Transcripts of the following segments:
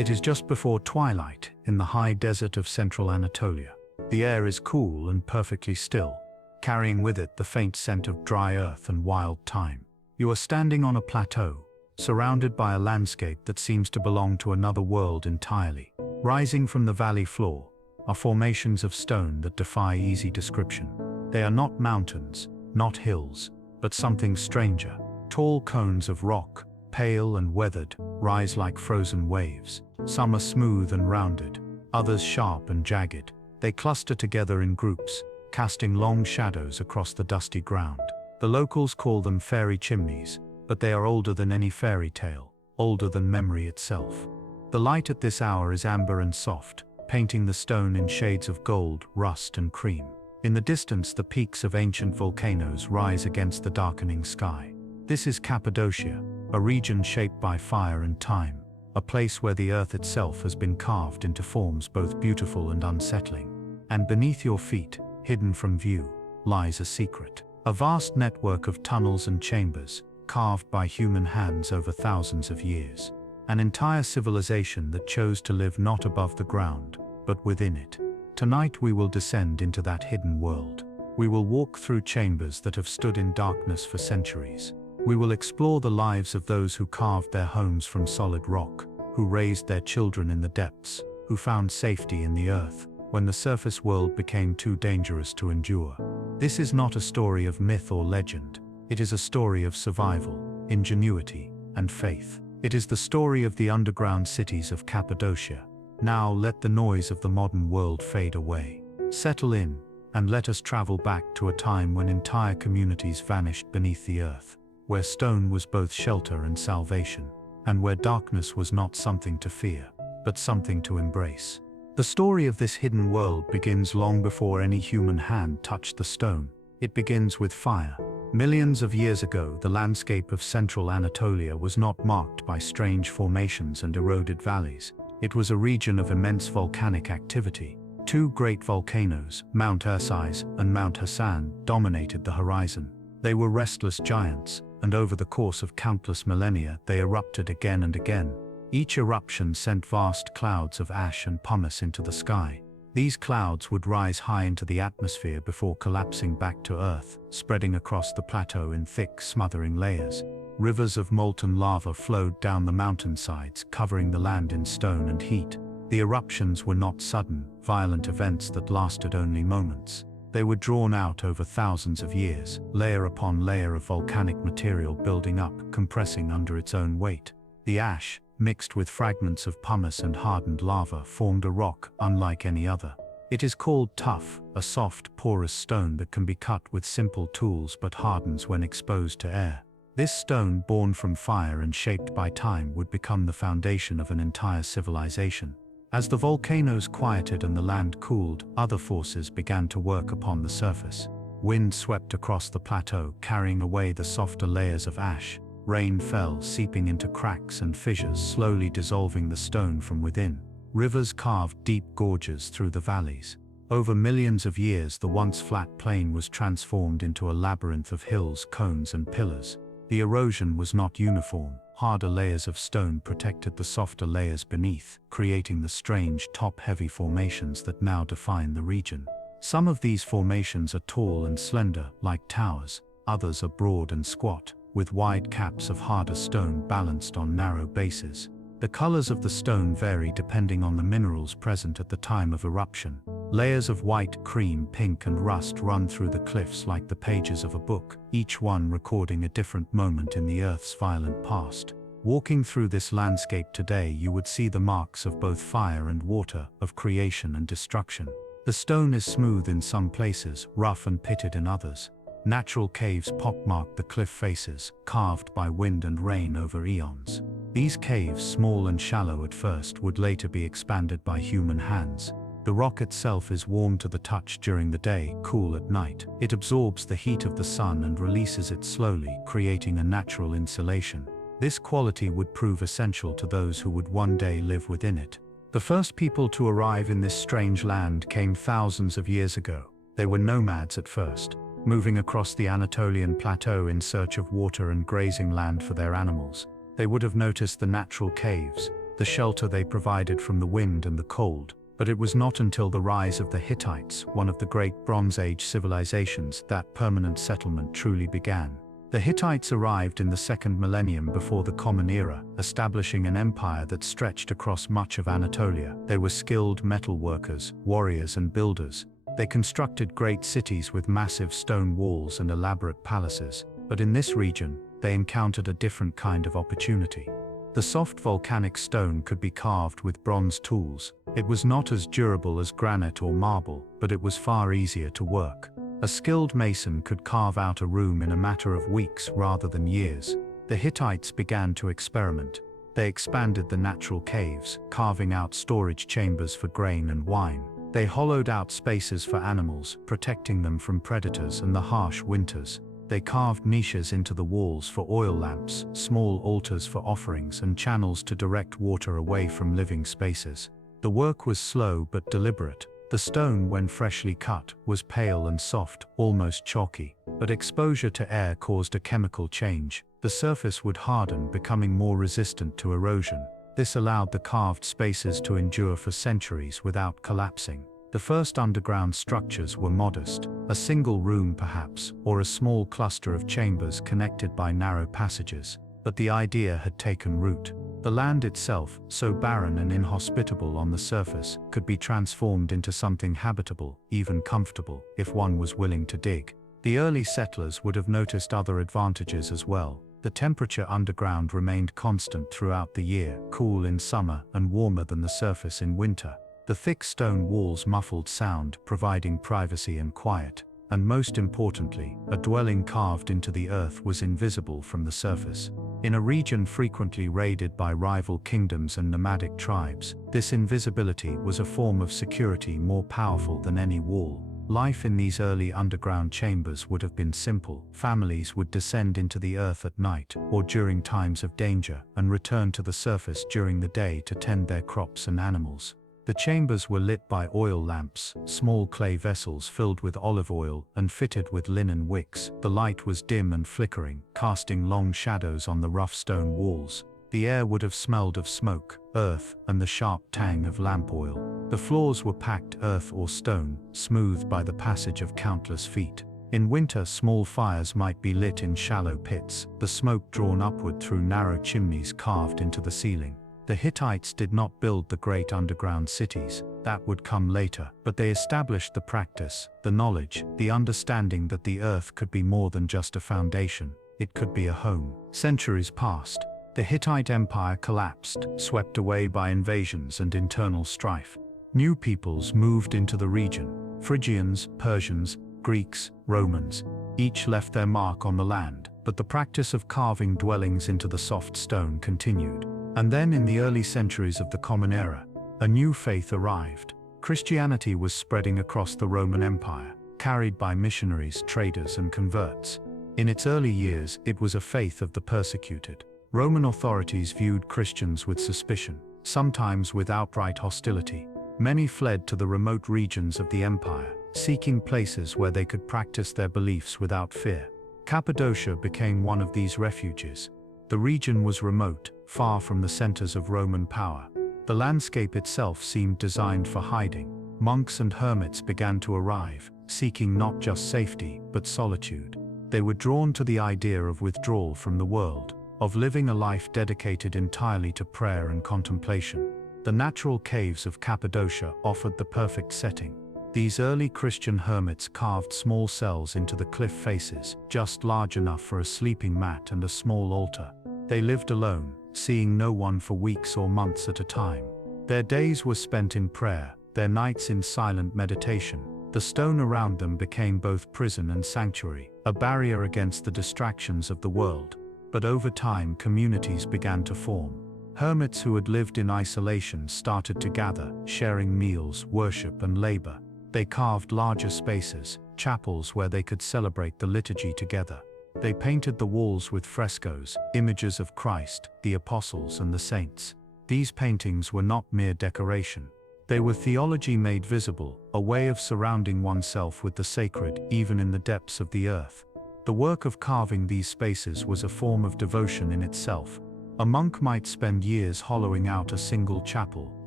It is just before twilight in the high desert of central Anatolia. The air is cool and perfectly still, carrying with it the faint scent of dry earth and wild thyme. You are standing on a plateau, surrounded by a landscape that seems to belong to another world entirely. Rising from the valley floor are formations of stone that defy easy description. They are not mountains, not hills, but something stranger. Tall cones of rock, pale and weathered, rise like frozen waves. Some are smooth and rounded, others sharp and jagged. They cluster together in groups, casting long shadows across the dusty ground. The locals call them fairy chimneys, but they are older than any fairy tale, older than memory itself. The light at this hour is amber and soft, painting the stone in shades of gold, rust and cream. In the distance, the peaks of ancient volcanoes rise against the darkening sky. This is Cappadocia, a region shaped by fire and time, a place where the earth itself has been carved into forms both beautiful and unsettling. And beneath your feet, hidden from view, lies a secret. A vast network of tunnels and chambers, carved by human hands over thousands of years. An entire civilization that chose to live not above the ground, but within it. Tonight we will descend into that hidden world. We will walk through chambers that have stood in darkness for centuries. We will explore the lives of those who carved their homes from solid rock, who raised their children in the depths, who found safety in the earth when the surface world became too dangerous to endure. This is not a story of myth or legend. It is a story of survival, ingenuity, and faith. It is the story of the underground cities of Cappadocia. Now let the noise of the modern world fade away. Settle in, and let us travel back to a time when entire communities vanished beneath the earth, where stone was both shelter and salvation, and where darkness was not something to fear, but something to embrace. The story of this hidden world begins long before any human hand touched the stone. It begins with fire. Millions of years ago, the landscape of central Anatolia was not marked by strange formations and eroded valleys. It was a region of immense volcanic activity. Two great volcanoes, Mount Erciyes and Mount Hassan, dominated the horizon. They were restless giants, and over the course of countless millennia, they erupted again and again. Each eruption sent vast clouds of ash and pumice into the sky. These clouds would rise high into the atmosphere before collapsing back to Earth, spreading across the plateau in thick, smothering layers. Rivers of molten lava flowed down the mountainsides, covering the land in stone and heat. The eruptions were not sudden, violent events that lasted only moments. They were drawn out over thousands of years, layer upon layer of volcanic material building up, compressing under its own weight. The ash, mixed with fragments of pumice and hardened lava, formed a rock unlike any other. It is called tuff, a soft, porous stone that can be cut with simple tools but hardens when exposed to air. This stone, born from fire and shaped by time, would become the foundation of an entire civilization. As the volcanoes quieted and the land cooled, other forces began to work upon the surface. Wind swept across the plateau, carrying away the softer layers of ash. Rain fell, seeping into cracks and fissures, slowly dissolving the stone from within. Rivers carved deep gorges through the valleys. Over millions of years, the once flat plain was transformed into a labyrinth of hills, cones, and pillars. The erosion was not uniform. Harder layers of stone protected the softer layers beneath, creating the strange, top-heavy formations that now define the region. Some of these formations are tall and slender, like towers. Others are broad and squat, with wide caps of harder stone balanced on narrow bases. The colors of the stone vary depending on the minerals present at the time of eruption. Layers of white, cream, pink, and rust run through the cliffs like the pages of a book, each one recording a different moment in the Earth's violent past. Walking through this landscape today, you would see the marks of both fire and water, of creation and destruction. The stone is smooth in some places, rough and pitted in others. Natural caves pockmark the cliff faces, carved by wind and rain over eons. These caves, small and shallow at first, would later be expanded by human hands. The rock itself is warm to the touch during the day, cool at night. It absorbs the heat of the sun and releases it slowly, creating a natural insulation. This quality would prove essential to those who would one day live within it. The first people to arrive in this strange land came thousands of years ago. They were nomads at first, moving across the Anatolian plateau in search of water and grazing land for their animals. They would have noticed the natural caves, the shelter they provided from the wind and the cold. But it was not until the rise of the Hittites, one of the great Bronze Age civilizations, that permanent settlement truly began. The Hittites arrived in the second millennium before the Common Era, establishing an empire that stretched across much of Anatolia. They were skilled metal workers, warriors and builders. They constructed great cities with massive stone walls and elaborate palaces. But in this region, they encountered a different kind of opportunity. The soft volcanic stone could be carved with bronze tools. It was not as durable as granite or marble, but it was far easier to work. A skilled mason could carve out a room in a matter of weeks rather than years. The Hittites began to experiment. They expanded the natural caves, carving out storage chambers for grain and wine. They hollowed out spaces for animals, protecting them from predators and the harsh winters. They carved niches into the walls for oil lamps, small altars for offerings, and channels to direct water away from living spaces. The work was slow but deliberate. The stone, when freshly cut, was pale and soft, almost chalky. But exposure to air caused a chemical change. The surface would harden, becoming more resistant to erosion. This allowed the carved spaces to endure for centuries without collapsing. The first underground structures were modest, a single room perhaps, or a small cluster of chambers connected by narrow passages. But the idea had taken root. The land itself, so barren and inhospitable on the surface, could be transformed into something habitable, even comfortable, if one was willing to dig. The early settlers would have noticed other advantages as well. The temperature underground remained constant throughout the year, cool in summer and warmer than the surface in winter. The thick stone walls muffled sound, providing privacy and quiet. And most importantly, a dwelling carved into the earth was invisible from the surface. In a region frequently raided by rival kingdoms and nomadic tribes, this invisibility was a form of security more powerful than any wall. Life in these early underground chambers would have been simple. Families would descend into the earth at night or during times of danger and return to the surface during the day to tend their crops and animals. The chambers were lit by oil lamps, small clay vessels filled with olive oil and fitted with linen wicks. The light was dim and flickering, casting long shadows on the rough stone walls. The air would have smelled of smoke, earth, and the sharp tang of lamp oil. The floors were packed earth or stone, smoothed by the passage of countless feet. In winter, small fires might be lit in shallow pits, the smoke drawn upward through narrow chimneys carved into the ceiling. The Hittites did not build the great underground cities. That would come later, but they established the practice, the knowledge, the understanding that the earth could be more than just a foundation. It could be a home. Centuries passed. The Hittite Empire collapsed, swept away by invasions and internal strife. New peoples moved into the region. Phrygians, Persians, Greeks, Romans. Each left their mark on the land, but the practice of carving dwellings into the soft stone continued. And then in the early centuries of the Common Era, a new faith arrived. Christianity was spreading across the Roman Empire, carried by missionaries, traders, and converts. In its early years, it was a faith of the persecuted. Roman authorities viewed Christians with suspicion, sometimes with outright hostility. Many fled to the remote regions of the empire, seeking places where they could practice their beliefs without fear. Cappadocia became one of these refuges. The region was remote, far from the centers of Roman power. The landscape itself seemed designed for hiding. Monks and hermits began to arrive, seeking not just safety, but solitude. They were drawn to the idea of withdrawal from the world, of living a life dedicated entirely to prayer and contemplation. The natural caves of Cappadocia offered the perfect setting. These early Christian hermits carved small cells into the cliff faces, just large enough for a sleeping mat and a small altar. They lived alone, seeing no one for weeks or months at a time. Their days were spent in prayer, their nights in silent meditation. The stone around them became both prison and sanctuary, a barrier against the distractions of the world. But over time, communities began to form. Hermits who had lived in isolation started to gather, sharing meals, worship, and labor. They carved larger spaces, chapels where they could celebrate the liturgy together. They painted the walls with frescoes, images of Christ, the apostles, and the saints. These paintings were not mere decoration. They were theology made visible, a way of surrounding oneself with the sacred, even in the depths of the earth. The work of carving these spaces was a form of devotion in itself, A monk might spend years hollowing out a single chapel,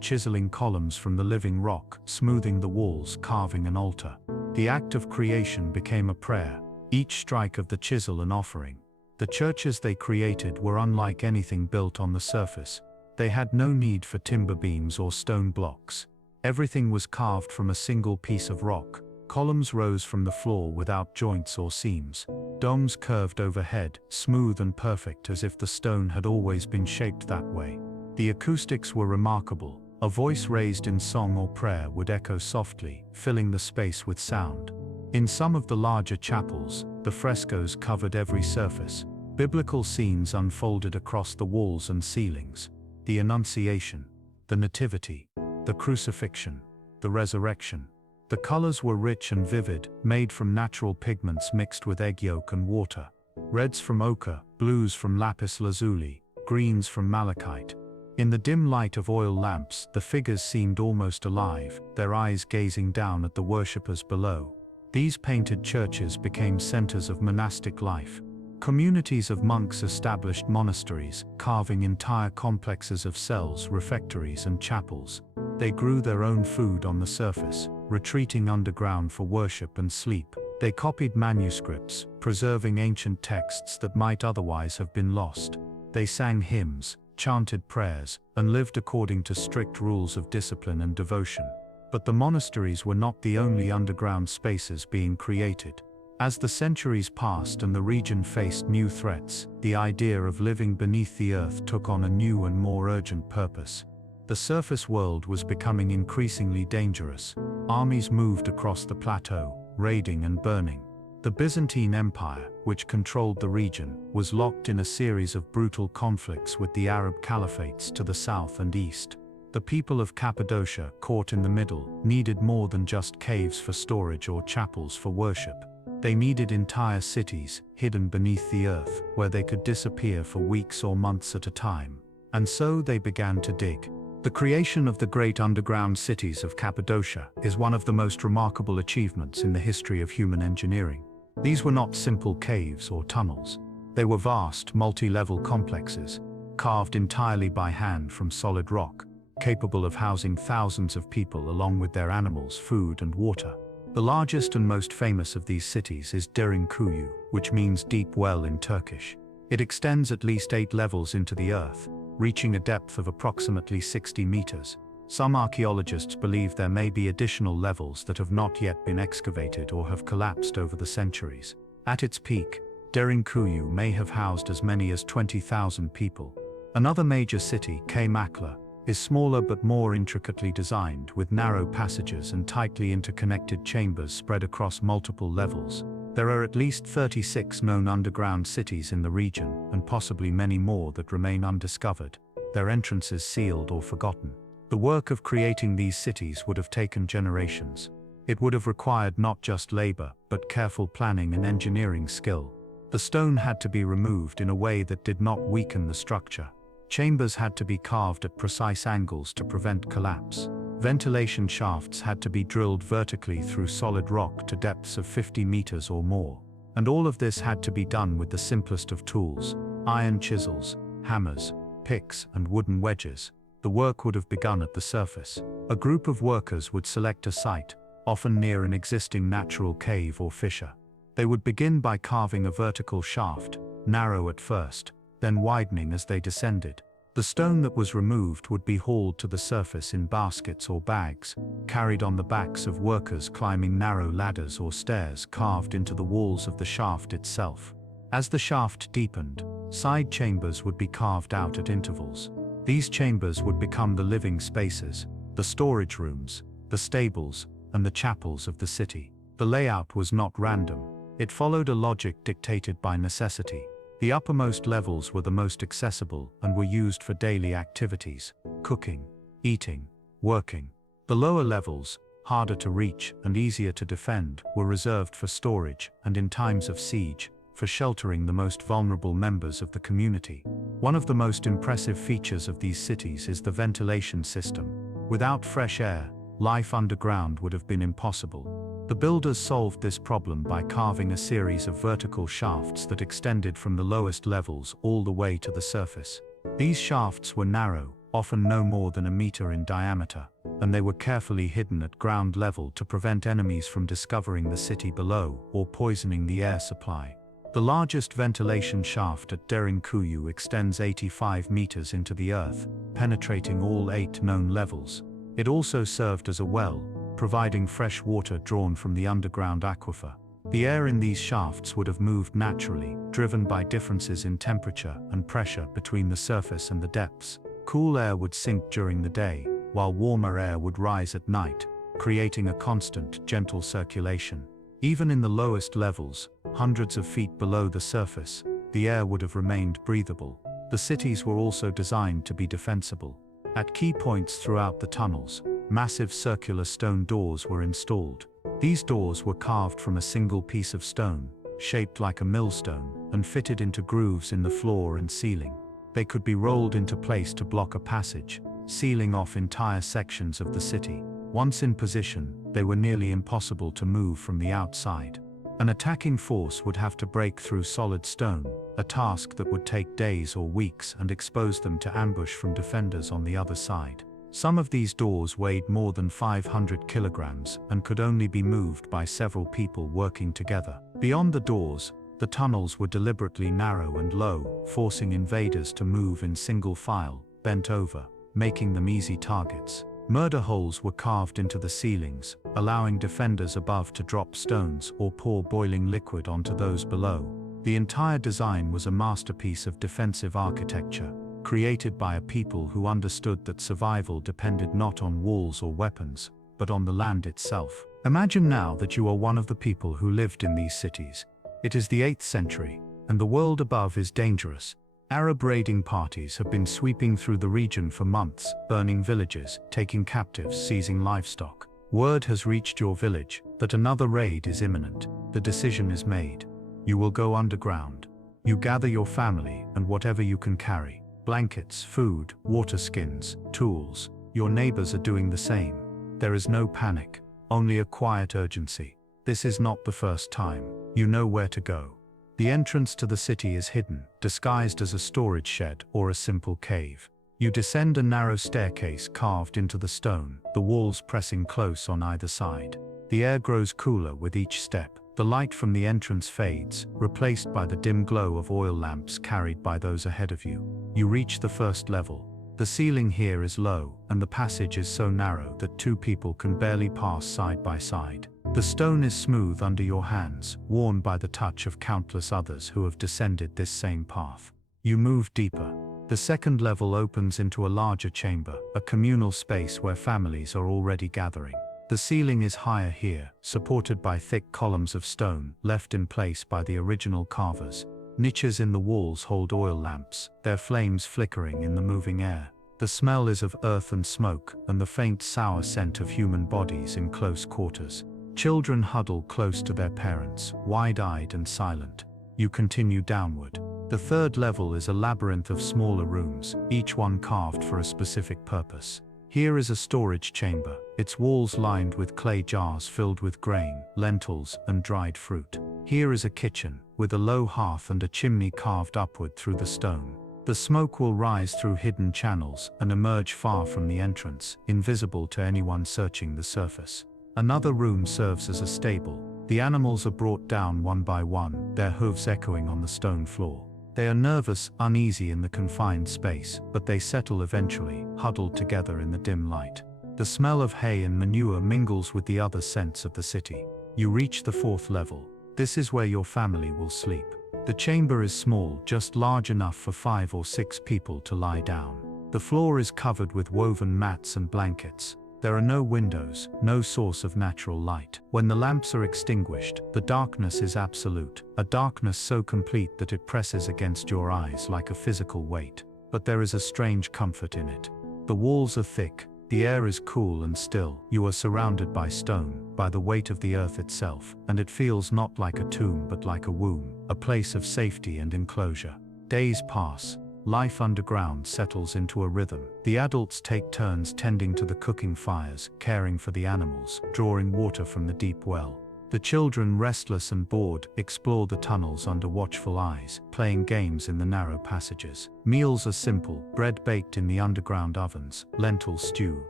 chiseling columns from the living rock, smoothing the walls, carving an altar. The act of creation became a prayer, each strike of the chisel an offering. The churches they created were unlike anything built on the surface. They had no need for timber beams or stone blocks. Everything was carved from a single piece of rock. Columns rose from the floor without joints or seams. Domes curved overhead, smooth and perfect as if the stone had always been shaped that way. The acoustics were remarkable. A voice raised in song or prayer would echo softly, filling the space with sound. In some of the larger chapels, the frescoes covered every surface. Biblical scenes unfolded across the walls and ceilings. The Annunciation, the Nativity, the Crucifixion, the Resurrection. The colors were rich and vivid, made from natural pigments mixed with egg yolk and water. Reds from ochre, blues from lapis lazuli, greens from malachite. In the dim light of oil lamps, the figures seemed almost alive, their eyes gazing down at the worshippers below. These painted churches became centers of monastic life. Communities of monks established monasteries, carving entire complexes of cells, refectories, and chapels. They grew their own food on the surface, retreating underground for worship and sleep. They copied manuscripts, preserving ancient texts that might otherwise have been lost. They sang hymns, chanted prayers, and lived according to strict rules of discipline and devotion. But the monasteries were not the only underground spaces being created. As the centuries passed and the region faced new threats, the idea of living beneath the earth took on a new and more urgent purpose. The surface world was becoming increasingly dangerous. Armies moved across the plateau, raiding and burning. The Byzantine Empire, which controlled the region, was locked in a series of brutal conflicts with the Arab caliphates to the south and east. The people of Cappadocia, caught in the middle, needed more than just caves for storage or chapels for worship. They needed entire cities, hidden beneath the earth, where they could disappear for weeks or months at a time. And so they began to dig. The creation of the great underground cities of Cappadocia is one of the most remarkable achievements in the history of human engineering. These were not simple caves or tunnels. They were vast, multi-level complexes, carved entirely by hand from solid rock, capable of housing thousands of people along with their animals, food, and water. The largest and most famous of these cities is Derinkuyu, which means deep well in Turkish. It extends at least 8 levels into the earth, reaching a depth of approximately 60 meters. Some archaeologists believe there may be additional levels that have not yet been excavated or have collapsed over the centuries. At its peak, Derinkuyu may have housed as many as 20,000 people. Another major city, Kaymaklı, is smaller but more intricately designed, with narrow passages and tightly interconnected chambers spread across multiple levels. There are at least 36 known underground cities in the region, and possibly many more that remain undiscovered, their entrances sealed or forgotten. The work of creating these cities would have taken generations. It would have required not just labor, but careful planning and engineering skill. The stone had to be removed in a way that did not weaken the structure. Chambers had to be carved at precise angles to prevent collapse. Ventilation shafts had to be drilled vertically through solid rock to depths of 50 meters or more. And all of this had to be done with the simplest of tools: iron chisels, hammers, picks, and wooden wedges. The work would have begun at the surface. A group of workers would select a site, often near an existing natural cave or fissure. They would begin by carving a vertical shaft, narrow at first, then widening as they descended. The stone that was removed would be hauled to the surface in baskets or bags, carried on the backs of workers climbing narrow ladders or stairs carved into the walls of the shaft itself. As the shaft deepened, side chambers would be carved out at intervals. These chambers would become the living spaces, the storage rooms, the stables, and the chapels of the city. The layout was not random. It followed a logic dictated by necessity. The uppermost levels were the most accessible and were used for daily activities: cooking, eating, working. The lower levels, harder to reach and easier to defend, were reserved for storage and, in times of siege, for sheltering the most vulnerable members of the community. One of the most impressive features of these cities is the ventilation system. Without fresh air, life underground would have been impossible. The builders solved this problem by carving a series of vertical shafts that extended from the lowest levels all the way to the surface. These shafts were narrow, often no more than a meter in diameter, and they were carefully hidden at ground level to prevent enemies from discovering the city below or poisoning the air supply. The largest ventilation shaft at Derinkuyu extends 85 meters into the earth, penetrating all 8 known levels. It also served as a well, providing fresh water drawn from the underground aquifer. The air in these shafts would have moved naturally, driven by differences in temperature and pressure between the surface and the depths. Cool air would sink during the day, while warmer air would rise at night, creating a constant, gentle circulation. Even in the lowest levels, hundreds of feet below the surface, the air would have remained breathable. The cities were also designed to be defensible. At key points throughout the tunnels, massive circular stone doors were installed. These doors were carved from a single piece of stone, shaped like a millstone, and fitted into grooves in the floor and ceiling. They could be rolled into place to block a passage, sealing off entire sections of the city. Once in position, they were nearly impossible to move from the outside. An attacking force would have to break through solid stone, a task that would take days or weeks and expose them to ambush from defenders on the other side. Some of these doors weighed more than 500 kilograms and could only be moved by several people working together. Beyond the doors, the tunnels were deliberately narrow and low, forcing invaders to move in single file, bent over, making them easy targets. Murder holes were carved into the ceilings, allowing defenders above to drop stones or pour boiling liquid onto those below. The entire design was a masterpiece of defensive architecture, created by a people who understood that survival depended not on walls or weapons, but on the land itself. Imagine now that you are one of the people who lived in these cities. It is the 8th century, and the world above is dangerous. Arab raiding parties have been sweeping through the region for months, burning villages, taking captives, seizing livestock. Word has reached your village that another raid is imminent. The decision is made. You will go underground. You gather your family and whatever you can carry. Blankets, food, water skins, tools. Your neighbors are doing the same. There is no panic, only a quiet urgency. This is not the first time. You know where to go. The entrance to the city is hidden, disguised as a storage shed or a simple cave. You descend a narrow staircase carved into the stone, the walls pressing close on either side. The air grows cooler with each step. The light from the entrance fades, replaced by the dim glow of oil lamps carried by those ahead of you. You reach the first level. The ceiling here is low, and the passage is so narrow that 2 people can barely pass side by side. The stone is smooth under your hands, worn by the touch of countless others who have descended this same path. You move deeper. The second level opens into a larger chamber, a communal space where families are already gathering. The ceiling is higher here, supported by thick columns of stone, left in place by the original carvers. Niches in the walls hold oil lamps, their flames flickering in the moving air. The smell is of earth and smoke, and the faint sour scent of human bodies in close quarters. Children huddle close to their parents, wide-eyed and silent. You continue downward. The third level is a labyrinth of smaller rooms, each one carved for a specific purpose. Here is a storage chamber, its walls lined with clay jars filled with grain, lentils, and dried fruit. Here is a kitchen, with a low hearth and a chimney carved upward through the stone. The smoke will rise through hidden channels and emerge far from the entrance, invisible to anyone searching the surface. Another room serves as a stable. The animals are brought down one by one, their hooves echoing on the stone floor. They are nervous, uneasy in the confined space, but they settle eventually, huddled together in the dim light. The smell of hay and manure mingles with the other scents of the city. You reach the 4th level. This is where your family will sleep. The chamber is small, just large enough for 5 or 6 people to lie down. The floor is covered with woven mats and blankets. There are no windows, no source of natural light. When the lamps are extinguished, the darkness is absolute, a darkness so complete that it presses against your eyes like a physical weight. But there is a strange comfort in it. The walls are thick, the air is cool and still. You are surrounded by stone, by the weight of the earth itself, and it feels not like a tomb but like a womb, a place of safety and enclosure. Days pass. Life underground settles into a rhythm. The adults take turns tending to the cooking fires, caring for the animals, drawing water from the deep well. The children, restless and bored, explore the tunnels under watchful eyes, playing games in the narrow passages. Meals are simple: bread baked in the underground ovens, lentil stew,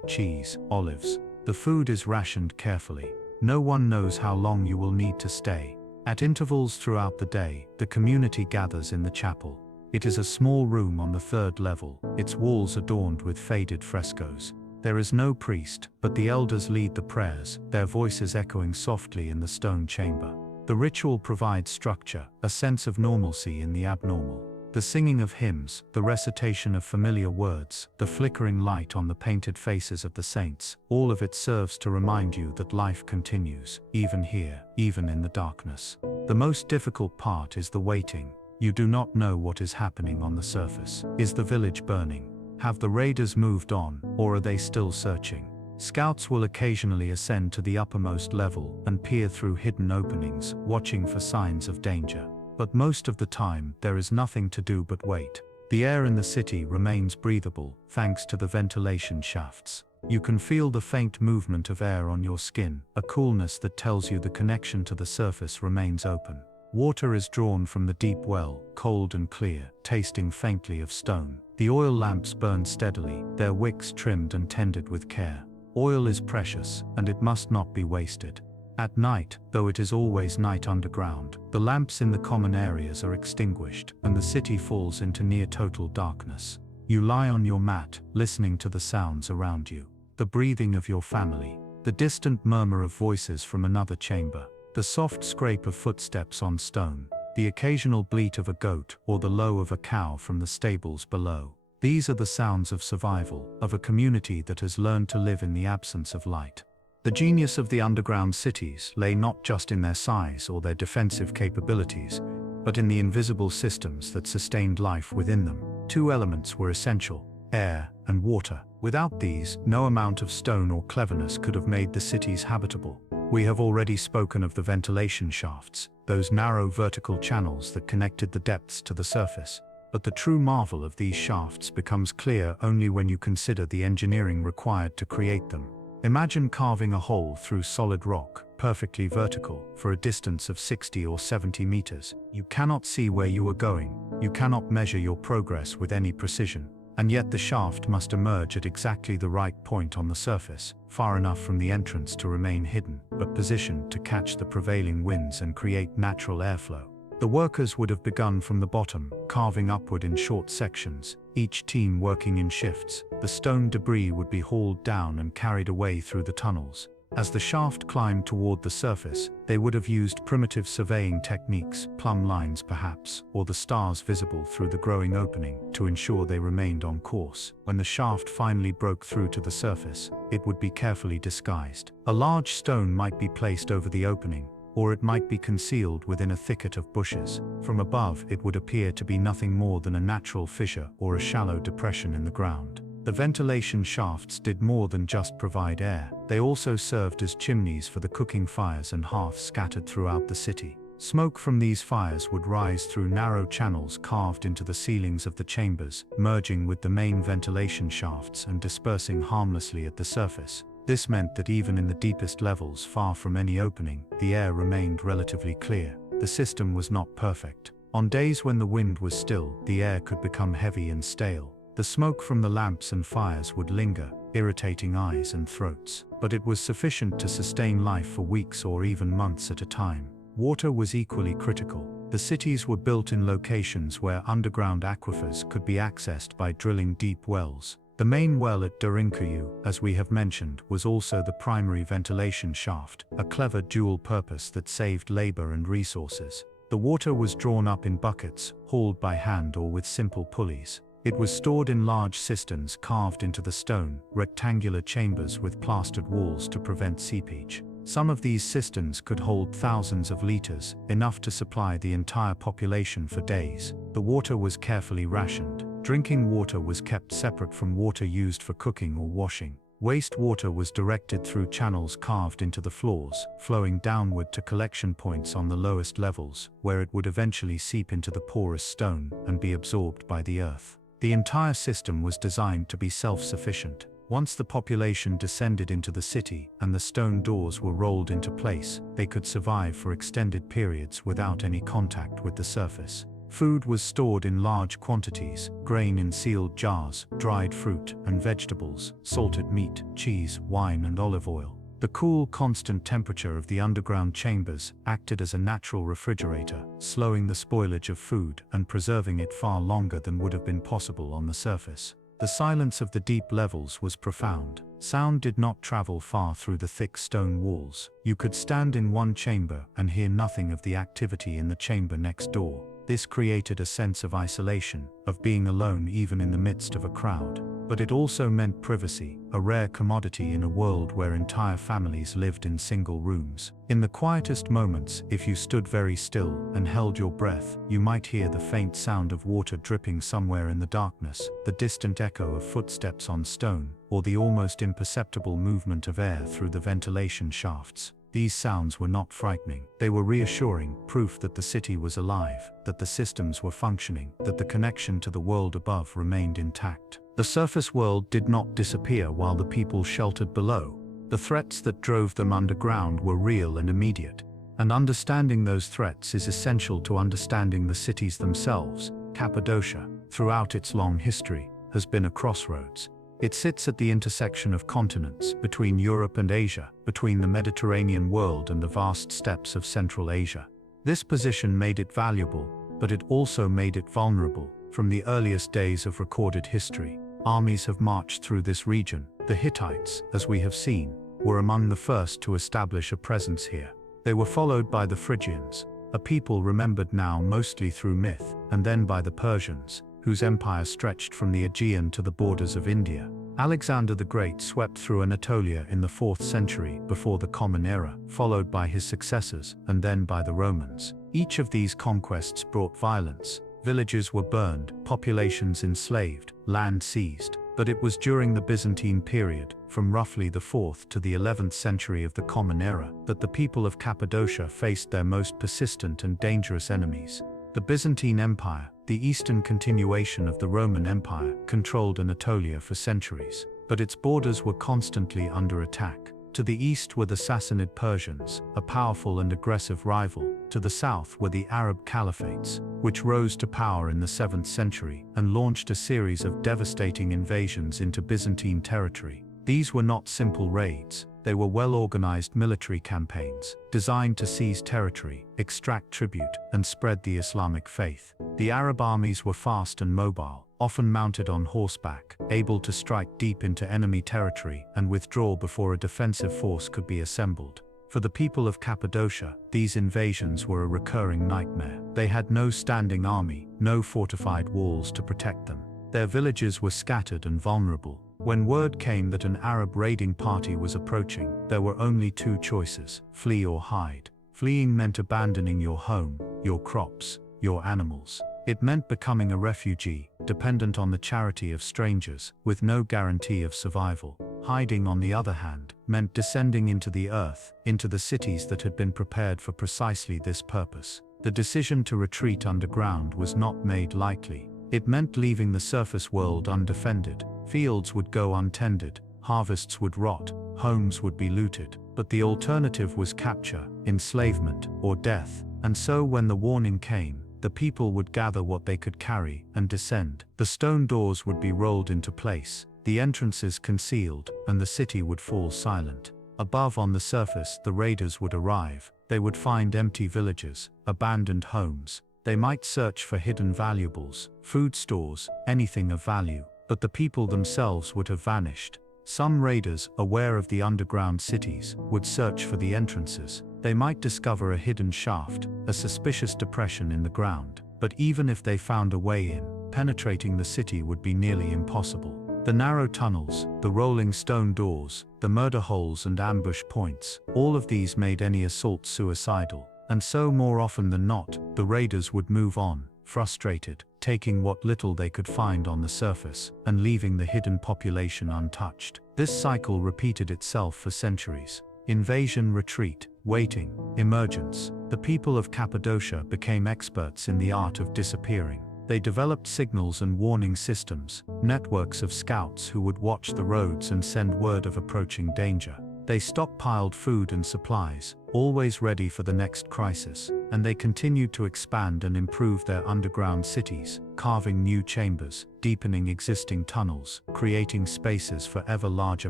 cheese, olives. The food is rationed carefully. No one knows how long you will need to stay. At intervals throughout the day, the community gathers in the chapel. It is a small room on the 3rd level, its walls adorned with faded frescoes. There is no priest, but the elders lead the prayers, their voices echoing softly in the stone chamber. The ritual provides structure, a sense of normalcy in the abnormal. The singing of hymns, the recitation of familiar words, the flickering light on the painted faces of the saints, all of it serves to remind you that life continues, even here, even in the darkness. The most difficult part is the waiting. You do not know what is happening on the surface. Is the village burning? Have the raiders moved on, or are they still searching? Scouts will occasionally ascend to the uppermost level and peer through hidden openings, watching for signs of danger. But most of the time, there is nothing to do but wait. The air in the city remains breathable, thanks to the ventilation shafts. You can feel the faint movement of air on your skin, a coolness that tells you the connection to the surface remains open. Water is drawn from the deep well, cold and clear, tasting faintly of stone. The oil lamps burn steadily, their wicks trimmed and tended with care. Oil is precious, and it must not be wasted. At night, though it is always night underground, the lamps in the common areas are extinguished, and the city falls into near total darkness. You lie on your mat, listening to the sounds around you. The breathing of your family, the distant murmur of voices from another chamber, the soft scrape of footsteps on stone, the occasional bleat of a goat or the low of a cow from the stables below. These are the sounds of survival, of a community that has learned to live in the absence of light. The genius of the underground cities lay not just in their size or their defensive capabilities, but in the invisible systems that sustained life within them. 2 elements were essential: air and water. Without these, no amount of stone or cleverness could have made the cities habitable. We have already spoken of the ventilation shafts, those narrow vertical channels that connected the depths to the surface. But the true marvel of these shafts becomes clear only when you consider the engineering required to create them. Imagine carving a hole through solid rock, perfectly vertical, for a distance of 60 or 70 meters. You cannot see where you are going, you cannot measure your progress with any precision, and yet the shaft must emerge at exactly the right point on the surface, far enough from the entrance to remain hidden, but positioned to catch the prevailing winds and create natural airflow. The workers would have begun from the bottom, carving upward in short sections, each team working in shifts. The stone debris would be hauled down and carried away through the tunnels. As the shaft climbed toward the surface, they would have used primitive surveying techniques, plumb lines perhaps, or the stars visible through the growing opening, to ensure they remained on course. When the shaft finally broke through to the surface, it would be carefully disguised. A large stone might be placed over the opening, or it might be concealed within a thicket of bushes. From above, it would appear to be nothing more than a natural fissure or a shallow depression in the ground. The ventilation shafts did more than just provide air. They also served as chimneys for the cooking fires and hearths scattered throughout the city. Smoke from these fires would rise through narrow channels carved into the ceilings of the chambers, merging with the main ventilation shafts and dispersing harmlessly at the surface. This meant that even in the deepest levels, far from any opening, the air remained relatively clear. The system was not perfect. On days when the wind was still, the air could become heavy and stale. The smoke from the lamps and fires would linger, irritating eyes and throats. But it was sufficient to sustain life for weeks or even months at a time. Water was equally critical. The cities were built in locations where underground aquifers could be accessed by drilling deep wells. The main well at Derinkuyu, as we have mentioned, was also the primary ventilation shaft, a clever dual purpose that saved labor and resources. The water was drawn up in buckets, hauled by hand or with simple pulleys. It was stored in large cisterns carved into the stone, rectangular chambers with plastered walls to prevent seepage. Some of these cisterns could hold thousands of liters, enough to supply the entire population for days. The water was carefully rationed. Drinking water was kept separate from water used for cooking or washing. Wastewater was directed through channels carved into the floors, flowing downward to collection points on the lowest levels, where it would eventually seep into the porous stone and be absorbed by the earth. The entire system was designed to be self-sufficient. Once the population descended into the city and the stone doors were rolled into place, they could survive for extended periods without any contact with the surface. Food was stored in large quantities, grain in sealed jars, dried fruit and vegetables, salted meat, cheese, wine and olive oil. The cool, constant temperature of the underground chambers acted as a natural refrigerator, slowing the spoilage of food and preserving it far longer than would have been possible on the surface. The silence of the deep levels was profound. Sound did not travel far through the thick stone walls. You could stand in one chamber and hear nothing of the activity in the chamber next door. This created a sense of isolation, of being alone even in the midst of a crowd. But it also meant privacy, a rare commodity in a world where entire families lived in single rooms. In the quietest moments, if you stood very still and held your breath, you might hear the faint sound of water dripping somewhere in the darkness, the distant echo of footsteps on stone, or the almost imperceptible movement of air through the ventilation shafts. These sounds were not frightening. They were reassuring, proof that the city was alive, that the systems were functioning, that the connection to the world above remained intact. The surface world did not disappear while the people sheltered below. The threats that drove them underground were real and immediate. And understanding those threats is essential to understanding the cities themselves. Cappadocia, throughout its long history, has been a crossroads. It sits at the intersection of continents, between Europe and Asia, between the Mediterranean world and the vast steppes of Central Asia. This position made it valuable, but it also made it vulnerable. From the earliest days of recorded history, armies have marched through this region. The Hittites, as we have seen, were among the first to establish a presence here. They were followed by the Phrygians, a people remembered now mostly through myth, and then by the Persians, whose empire stretched from the Aegean to the borders of India. Alexander the Great swept through Anatolia in the 4th century before the Common Era, followed by his successors, and then by the Romans. Each of these conquests brought violence. Villages were burned, populations enslaved, land seized. But it was during the Byzantine period, from roughly the 4th to the 11th century of the Common Era, that the people of Cappadocia faced their most persistent and dangerous enemies. The Byzantine Empire, the eastern continuation of the Roman Empire, controlled Anatolia for centuries, but its borders were constantly under attack. To the east were the Sassanid Persians, a powerful and aggressive rival. To the south were the Arab Caliphates, which rose to power in the 7th century and launched a series of devastating invasions into Byzantine territory. These were not simple raids. They were well-organized military campaigns, designed to seize territory, extract tribute, and spread the Islamic faith. The Arab armies were fast and mobile, often mounted on horseback, able to strike deep into enemy territory and withdraw before a defensive force could be assembled. For the people of Cappadocia, these invasions were a recurring nightmare. They had no standing army, no fortified walls to protect them. Their villages were scattered and vulnerable. When word came that an Arab raiding party was approaching, there were only two choices: flee or hide. Fleeing meant abandoning your home, your crops, your animals. It meant becoming a refugee, dependent on the charity of strangers, with no guarantee of survival. Hiding, on the other hand, meant descending into the earth, into the cities that had been prepared for precisely this purpose. The decision to retreat underground was not made lightly. It meant leaving the surface world undefended. Fields would go untended, harvests would rot, homes would be looted. But the alternative was capture, enslavement, or death. And so when the warning came, the people would gather what they could carry and descend. The stone doors would be rolled into place, the entrances concealed, and the city would fall silent. Above, on the surface, the raiders would arrive. They would find empty villages, abandoned homes. They might search for hidden valuables, food stores, anything of value. But the people themselves would have vanished. Some raiders, aware of the underground cities, would search for the entrances. They might discover a hidden shaft, a suspicious depression in the ground. But even if they found a way in, penetrating the city would be nearly impossible. The narrow tunnels, the rolling stone doors, the murder holes and ambush points, all of these made any assault suicidal. And so, more often than not, the raiders would move on, frustrated, taking what little they could find on the surface, and leaving the hidden population untouched. This cycle repeated itself for centuries. Invasion, retreat, waiting, emergence. The people of Cappadocia became experts in the art of disappearing. They developed signals and warning systems, networks of scouts who would watch the roads and send word of approaching danger. They stockpiled food and supplies, always ready for the next crisis, and they continued to expand and improve their underground cities, carving new chambers, deepening existing tunnels, creating spaces for ever larger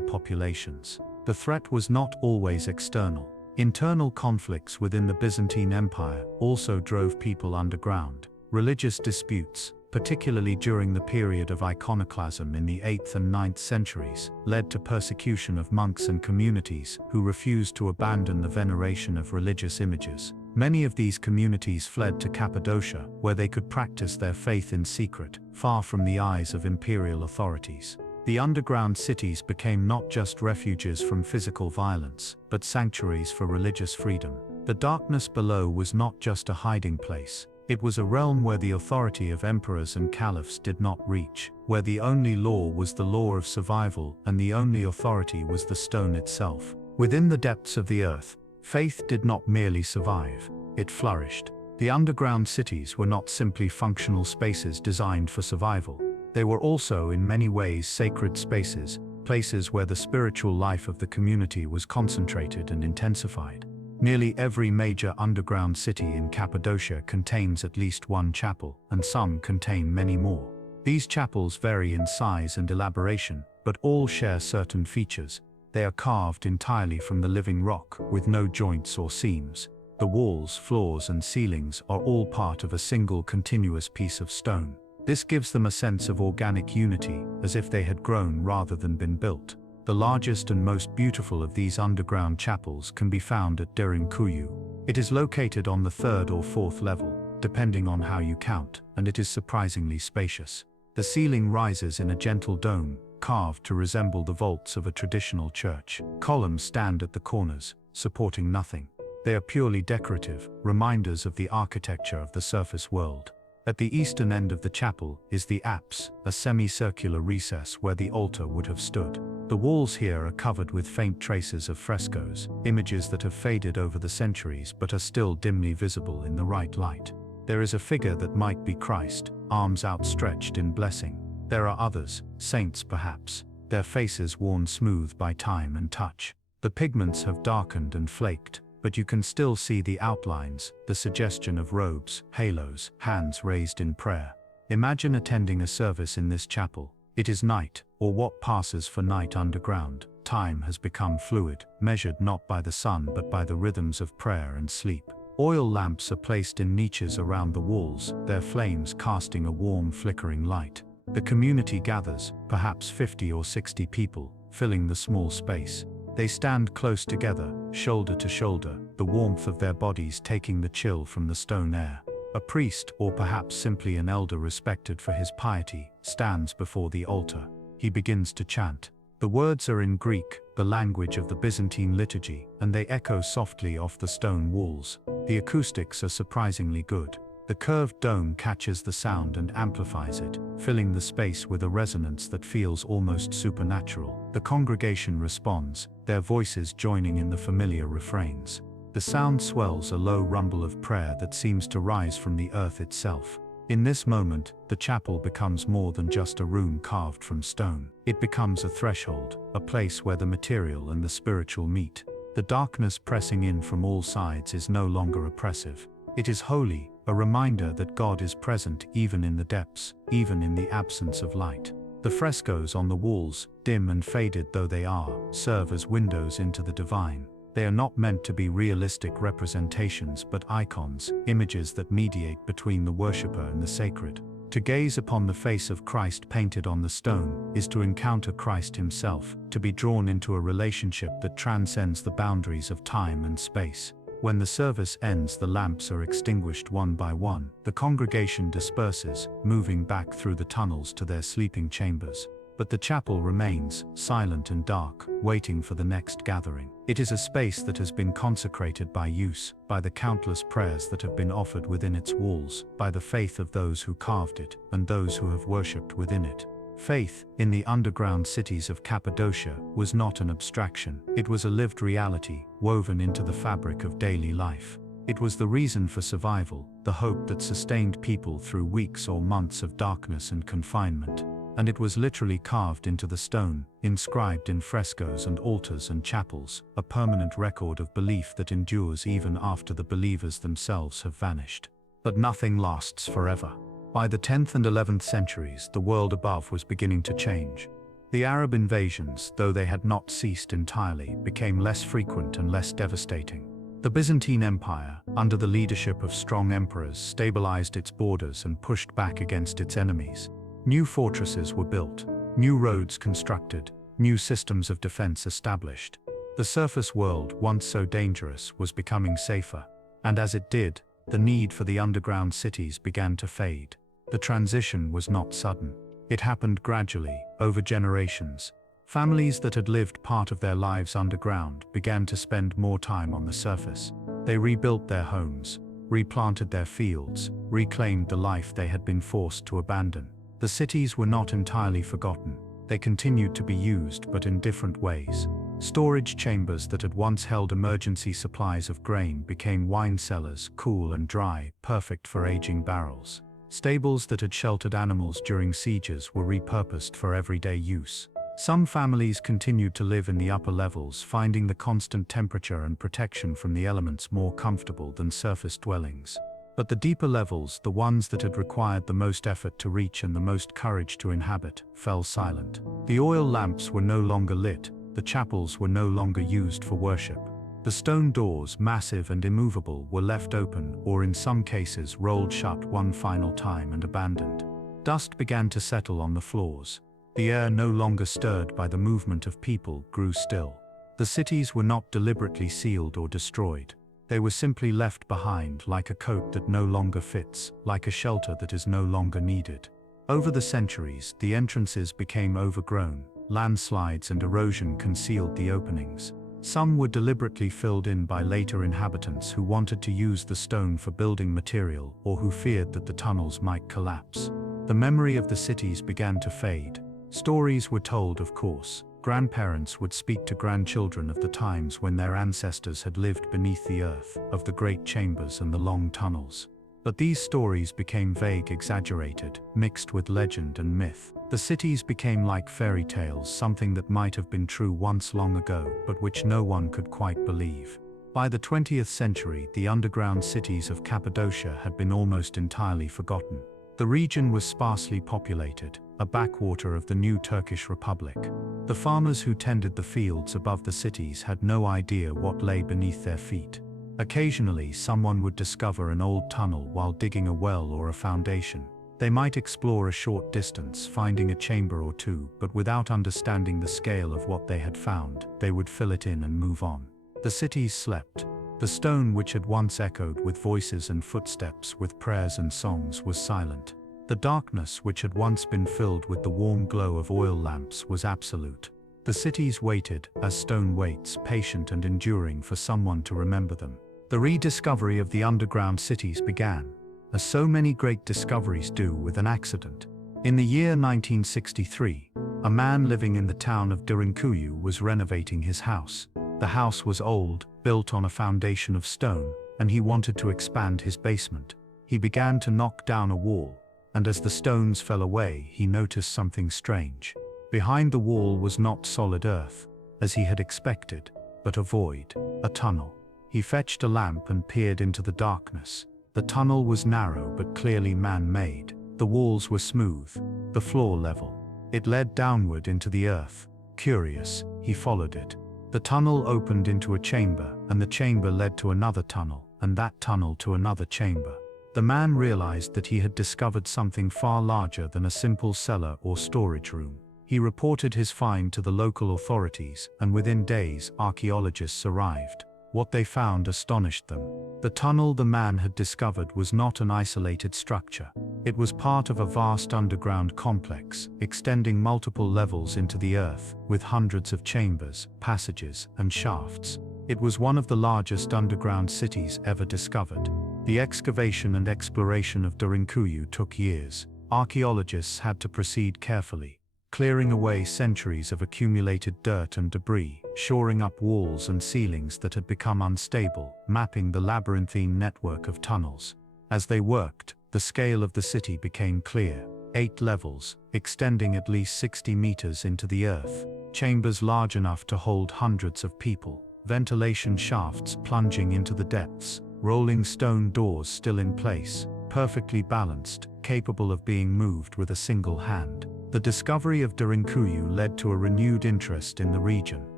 populations. The threat was not always external. Internal conflicts within the Byzantine Empire also drove people underground. Religious disputes, particularly during the period of iconoclasm in the 8th and 9th centuries, led to persecution of monks and communities who refused to abandon the veneration of religious images. Many of these communities fled to Cappadocia, where they could practice their faith in secret, far from the eyes of imperial authorities. The underground cities became not just refuges from physical violence, but sanctuaries for religious freedom. The darkness below was not just a hiding place. It was a realm where the authority of emperors and caliphs did not reach, where the only law was the law of survival and the only authority was the stone itself. Within the depths of the earth, faith did not merely survive, it flourished. The underground cities were not simply functional spaces designed for survival. They were also in many ways sacred spaces, places where the spiritual life of the community was concentrated and intensified. Nearly every major underground city in Cappadocia contains at least one chapel, and some contain many more. These chapels vary in size and elaboration, but all share certain features. They are carved entirely from the living rock, with no joints or seams. The walls, floors, and ceilings are all part of a single continuous piece of stone. This gives them a sense of organic unity, as if they had grown rather than been built. The largest and most beautiful of these underground chapels can be found at Derinkuyu. It is located on the 3rd or 4th level, depending on how you count, and it is surprisingly spacious. The ceiling rises in a gentle dome, carved to resemble the vaults of a traditional church. Columns stand at the corners, supporting nothing. They are purely decorative, reminders of the architecture of the surface world. At the eastern end of the chapel is the apse, a semicircular recess where the altar would have stood. The walls here are covered with faint traces of frescoes, images that have faded over the centuries but are still dimly visible in the right light. There is a figure that might be Christ, arms outstretched in blessing. There are others, saints perhaps, their faces worn smooth by time and touch. The pigments have darkened and flaked, but you can still see the outlines, the suggestion of robes, halos, hands raised in prayer. Imagine attending a service in this chapel. It is night, or what passes for night underground. Time has become fluid, measured not by the sun but by the rhythms of prayer and sleep. Oil lamps are placed in niches around the walls, their flames casting a warm, flickering light. The community gathers, perhaps 50 or 60 people, filling the small space. They stand close together, shoulder to shoulder, the warmth of their bodies taking the chill from the stone air. A priest, or perhaps simply an elder respected for his piety, stands before the altar. He begins to chant. The words are in Greek, the language of the Byzantine liturgy, and they echo softly off the stone walls. The acoustics are surprisingly good. The curved dome catches the sound and amplifies it, filling the space with a resonance that feels almost supernatural. The congregation responds, their voices joining in the familiar refrains. The sound swells a low rumble of prayer that seems to rise from the earth itself. In this moment, the chapel becomes more than just a room carved from stone. It becomes a threshold, a place where the material and the spiritual meet. The darkness pressing in from all sides is no longer oppressive. It is holy, a reminder that God is present even in the depths, even in the absence of light. The frescoes on the walls, dim and faded though they are, serve as windows into the divine. They are not meant to be realistic representations but icons, images that mediate between the worshipper and the sacred. To gaze upon the face of Christ painted on the stone is to encounter Christ himself, to be drawn into a relationship that transcends the boundaries of time and space. When the service ends, the lamps are extinguished one by one. The congregation disperses, moving back through the tunnels to their sleeping chambers. But the chapel remains, silent and dark, waiting for the next gathering. It is a space that has been consecrated by use, by the countless prayers that have been offered within its walls, by the faith of those who carved it, and those who have worshipped within it. Faith, in the underground cities of Cappadocia, was not an abstraction. It was a lived reality, woven into the fabric of daily life. It was the reason for survival, the hope that sustained people through weeks or months of darkness and confinement. And it was literally carved into the stone, inscribed in frescoes and altars and chapels, a permanent record of belief that endures even after the believers themselves have vanished. But nothing lasts forever. By the 10th and 11th centuries, the world above was beginning to change. The Arab invasions, though they had not ceased entirely, became less frequent and less devastating. The Byzantine Empire, under the leadership of strong emperors, stabilized its borders and pushed back against its enemies. New fortresses were built, new roads constructed, new systems of defense established. The surface world, once so dangerous, was becoming safer, and as it did, the need for the underground cities began to fade. The transition was not sudden. It happened gradually, over generations. Families that had lived part of their lives underground began to spend more time on the surface. They rebuilt their homes, replanted their fields, reclaimed the life they had been forced to abandon. The cities were not entirely forgotten. They continued to be used, but in different ways. Storage chambers that had once held emergency supplies of grain became wine cellars, cool and dry, perfect for aging barrels. Stables that had sheltered animals during sieges were repurposed for everyday use. Some families continued to live in the upper levels, finding the constant temperature and protection from the elements more comfortable than surface dwellings. But the deeper levels, the ones that had required the most effort to reach and the most courage to inhabit, fell silent. The oil lamps were no longer lit, the chapels were no longer used for worship. The stone doors, massive and immovable, were left open or in some cases rolled shut one final time and abandoned. Dust began to settle on the floors. The air, no longer stirred by the movement of people, grew still. The cities were not deliberately sealed or destroyed. They were simply left behind, like a coat that no longer fits, like a shelter that is no longer needed. Over the centuries, the entrances became overgrown. Landslides and erosion concealed the openings. Some were deliberately filled in by later inhabitants who wanted to use the stone for building material or who feared that the tunnels might collapse. The memory of the cities began to fade. Stories were told, of course. Grandparents would speak to grandchildren of the times when their ancestors had lived beneath the earth, of the great chambers and the long tunnels. But these stories became vague, exaggerated, mixed with legend and myth. The cities became like fairy tales, something that might have been true once long ago, but which no one could quite believe. By the 20th century, the underground cities of Cappadocia had been almost entirely forgotten. The region was sparsely populated, a backwater of the new Turkish Republic. The farmers who tended the fields above the cities had no idea what lay beneath their feet. Occasionally, someone would discover an old tunnel while digging a well or a foundation. They might explore a short distance, finding a chamber or two, but without understanding the scale of what they had found, they would fill it in and move on. The cities slept. The stone, which had once echoed with voices and footsteps, with prayers and songs, was silent. The darkness, which had once been filled with the warm glow of oil lamps, was absolute. The cities waited, as stone waits, patient and enduring for someone to remember them. The rediscovery of the underground cities began, as so many great discoveries do, with an accident. In the year 1963, a man living in the town of Derinkuyu was renovating his house. The house was old, built on a foundation of stone, and he wanted to expand his basement. He began to knock down a wall, and as the stones fell away, he noticed something strange. Behind the wall was not solid earth, as he had expected, but a void, a tunnel. He fetched a lamp and peered into the darkness. The tunnel was narrow but clearly man-made. The walls were smooth, the floor level. It led downward into the earth. Curious, he followed it. The tunnel opened into a chamber, and the chamber led to another tunnel, and that tunnel to another chamber. The man realized that he had discovered something far larger than a simple cellar or storage room. He reported his find to the local authorities, and within days, archaeologists arrived. What they found astonished them. The tunnel the man had discovered was not an isolated structure. It was part of a vast underground complex, extending multiple levels into the earth, with hundreds of chambers, passages, and shafts. It was one of the largest underground cities ever discovered. The excavation and exploration of Derinkuyu took years. Archaeologists had to proceed carefully. clearing away centuries of accumulated dirt and debris, shoring up walls and ceilings that had become unstable, mapping the labyrinthine network of tunnels. As they worked, the scale of the city became clear. 8 levels, extending at least 60 meters into the earth, chambers large enough to hold hundreds of people, ventilation shafts plunging into the depths, rolling stone doors still in place, perfectly balanced, capable of being moved with a single hand. The discovery of Derinkuyu led to a renewed interest in the region.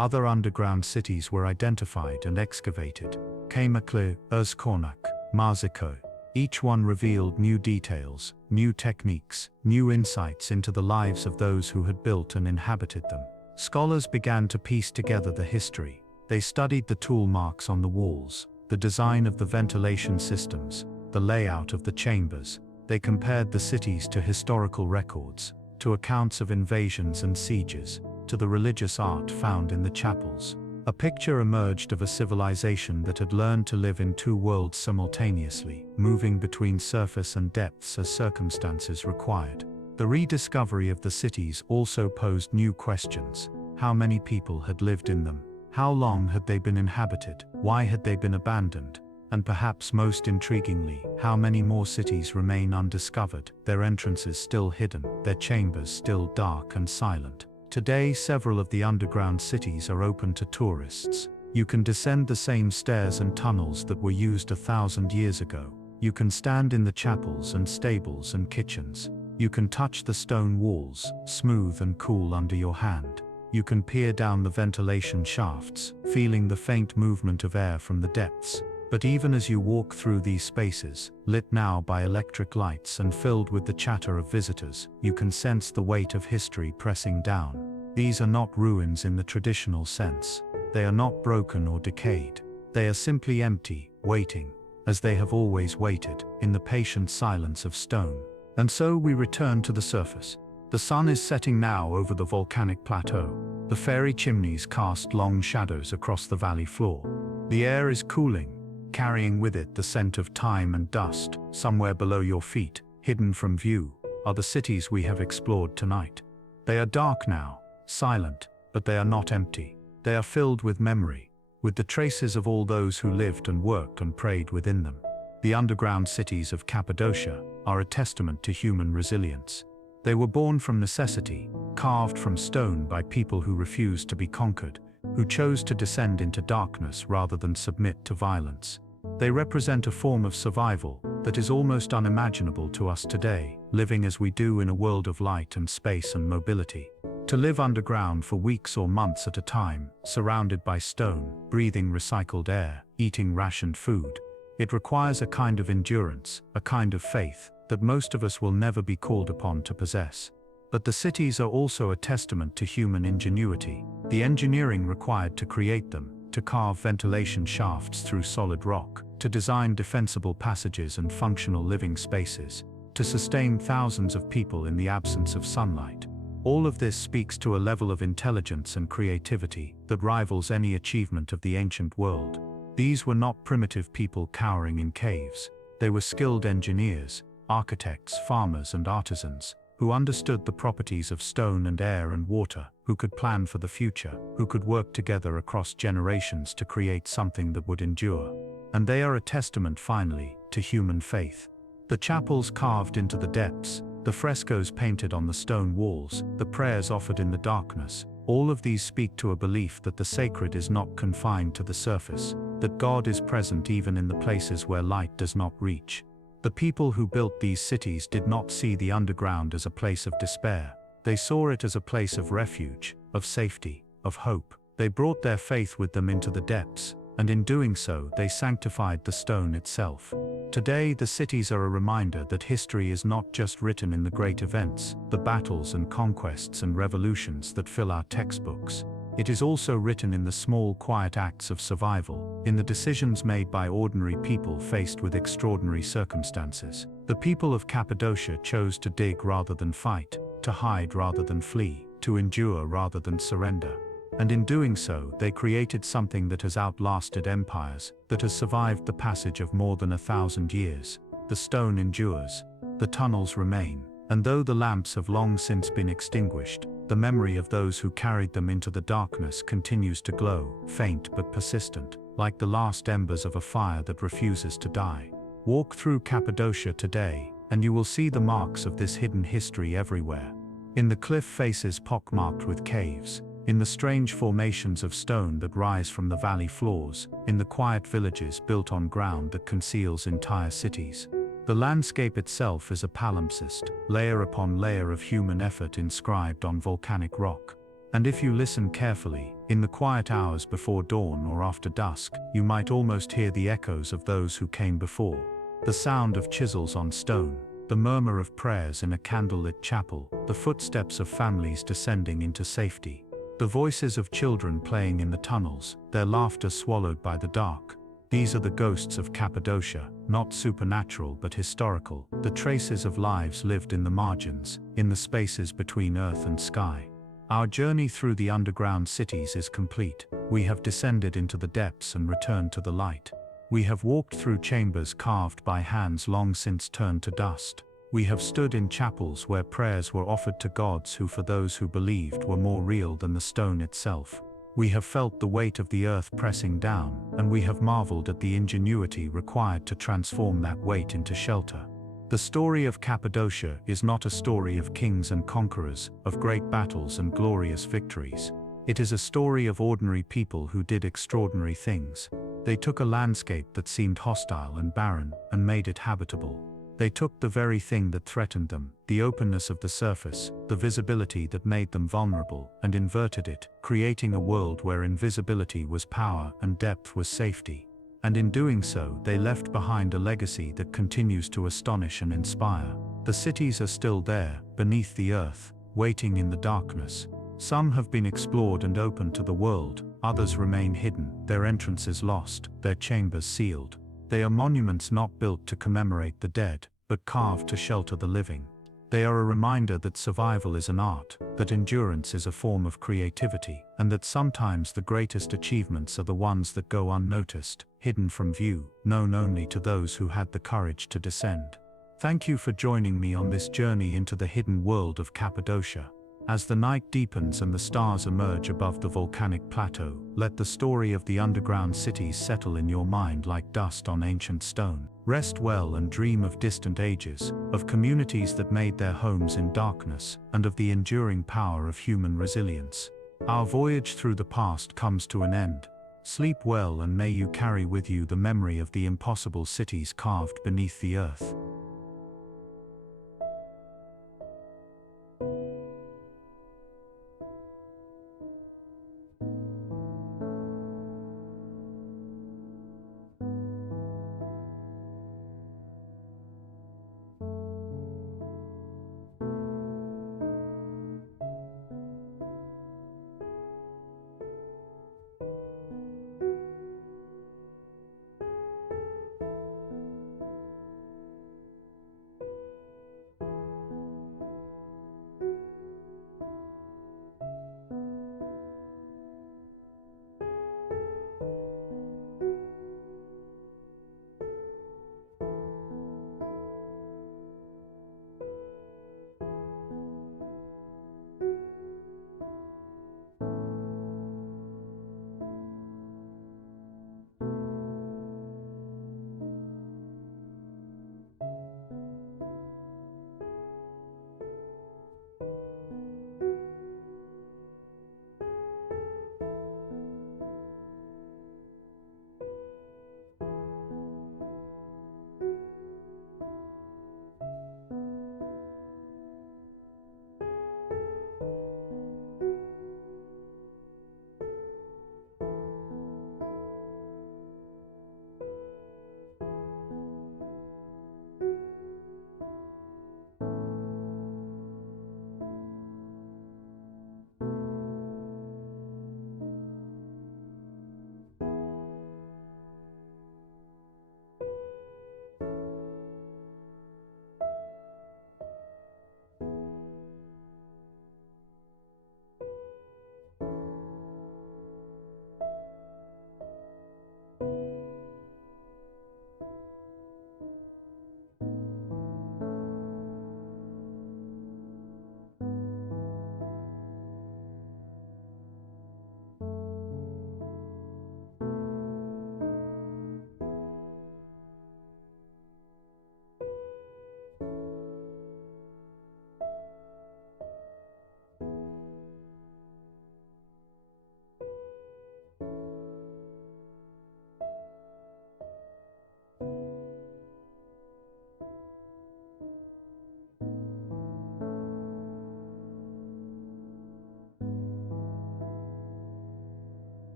Other underground cities were identified and excavated. Kaymaklı, Özkonak, Marziko. Each one revealed new details, new techniques, new insights into the lives of those who had built and inhabited them. Scholars began to piece together the history. They studied the tool marks on the walls, the design of the ventilation systems, the layout of the chambers. They compared the cities to historical records, to accounts of invasions and sieges, to the religious art found in the chapels. A picture emerged of a civilization that had learned to live in 2 worlds simultaneously, moving between surface and depths as circumstances required. The rediscovery of the cities also posed new questions. How many people had lived in them? How long had they been inhabited? Why had they been abandoned? And perhaps most intriguingly, how many more cities remain undiscovered, their entrances still hidden, their chambers still dark and silent? Today, several of the underground cities are open to tourists. You can descend the same stairs and tunnels that were used 1,000 years ago. You can stand in the chapels and stables and kitchens. You can touch the stone walls, smooth and cool under your hand. You can peer down the ventilation shafts, feeling the faint movement of air from the depths. But even as you walk through these spaces, lit now by electric lights and filled with the chatter of visitors, you can sense the weight of history pressing down. These are not ruins in the traditional sense. They are not broken or decayed. They are simply empty, waiting, as they have always waited, in the patient silence of stone. And so we return to the surface. The sun is setting now over the volcanic plateau. The fairy chimneys cast long shadows across the valley floor. The air is cooling, carrying with it the scent of time and dust. Somewhere below your feet, hidden from view, are the cities we have explored tonight. They are dark now, silent, but they are not empty. They are filled with memory, with the traces of all those who lived and worked and prayed within them. The underground cities of Cappadocia are a testament to human resilience. They were born from necessity, carved from stone by people who refused to be conquered, who chose to descend into darkness rather than submit to violence. They represent a form of survival that is almost unimaginable to us today, living as we do in a world of light and space and mobility. To live underground for weeks or months at a time, surrounded by stone, breathing recycled air, eating rationed food, it requires a kind of endurance, a kind of faith, that most of us will never be called upon to possess. But the cities are also a testament to human ingenuity. The engineering required to create them, to carve ventilation shafts through solid rock, to design defensible passages and functional living spaces, to sustain thousands of people in the absence of sunlight. All of this speaks to a level of intelligence and creativity that rivals any achievement of the ancient world. These were not primitive people cowering in caves. They were skilled engineers, architects, farmers, and artisans, who understood the properties of stone and air and water, who could plan for the future, who could work together across generations to create something that would endure. And they are a testament, finally, to human faith. The chapels carved into the depths, the frescoes painted on the stone walls, the prayers offered in the darkness, all of these speak to a belief that the sacred is not confined to the surface, that God is present even in the places where light does not reach. The people who built these cities did not see the underground as a place of despair. They saw it as a place of refuge, of safety, of hope. They brought their faith with them into the depths, and in doing so, they sanctified the stone itself. Today, the cities are a reminder that history is not just written in the great events, the battles and conquests and revolutions that fill our textbooks. It is also written in the small, quiet acts of survival, in the decisions made by ordinary people faced with extraordinary circumstances. The people of Cappadocia chose to dig rather than fight, to hide rather than flee, to endure rather than surrender. And in doing so, they created something that has outlasted empires, that has survived the passage of more than 1,000 years. The stone endures, the tunnels remain, And though the lamps have long since been extinguished, the memory of those who carried them into the darkness continues to glow, faint but persistent, like the last embers of a fire that refuses to die. Walk through Cappadocia today, and you will see the marks of this hidden history everywhere. In the cliff faces pockmarked with caves, in the strange formations of stone that rise from the valley floors, in the quiet villages built on ground that conceals entire cities. The landscape itself is a palimpsest, layer upon layer of human effort inscribed on volcanic rock. And if you listen carefully, in the quiet hours before dawn or after dusk, you might almost hear the echoes of those who came before. The sound of chisels on stone, the murmur of prayers in a candlelit chapel, the footsteps of families descending into safety. The voices of children playing in the tunnels, their laughter swallowed by the dark. These are the ghosts of Cappadocia, not supernatural but historical, the traces of lives lived in the margins, in the spaces between earth and sky. Our journey through the underground cities is complete. We have descended into the depths and returned to the light. We have walked through chambers carved by hands long since turned to dust. We have stood in chapels where prayers were offered to gods who, for those who believed, were more real than the stone itself. We have felt the weight of the earth pressing down, and we have marveled at the ingenuity required to transform that weight into shelter. The story of Cappadocia is not a story of kings and conquerors, of great battles and glorious victories. It is a story of ordinary people who did extraordinary things. They took a landscape that seemed hostile and barren, and made it habitable. They took the very thing that threatened them, the openness of the surface, the visibility that made them vulnerable, and inverted it, creating a world where invisibility was power and depth was safety. And in doing so, they left behind a legacy that continues to astonish and inspire. The cities are still there, beneath the earth, waiting in the darkness. Some have been explored and opened to the world, others remain hidden, their entrances lost, their chambers sealed. They are monuments not built to commemorate the dead, but carved to shelter the living. They are a reminder that survival is an art, that endurance is a form of creativity, and that sometimes the greatest achievements are the ones that go unnoticed, hidden from view, known only to those who had the courage to descend. Thank you for joining me on this journey into the hidden world of Cappadocia. As the night deepens and the stars emerge above the volcanic plateau, let the story of the underground cities settle in your mind like dust on ancient stone. Rest well and dream of distant ages, of communities that made their homes in darkness, and of the enduring power of human resilience. Our voyage through the past comes to an end. Sleep well, and may you carry with you the memory of the impossible cities carved beneath the earth.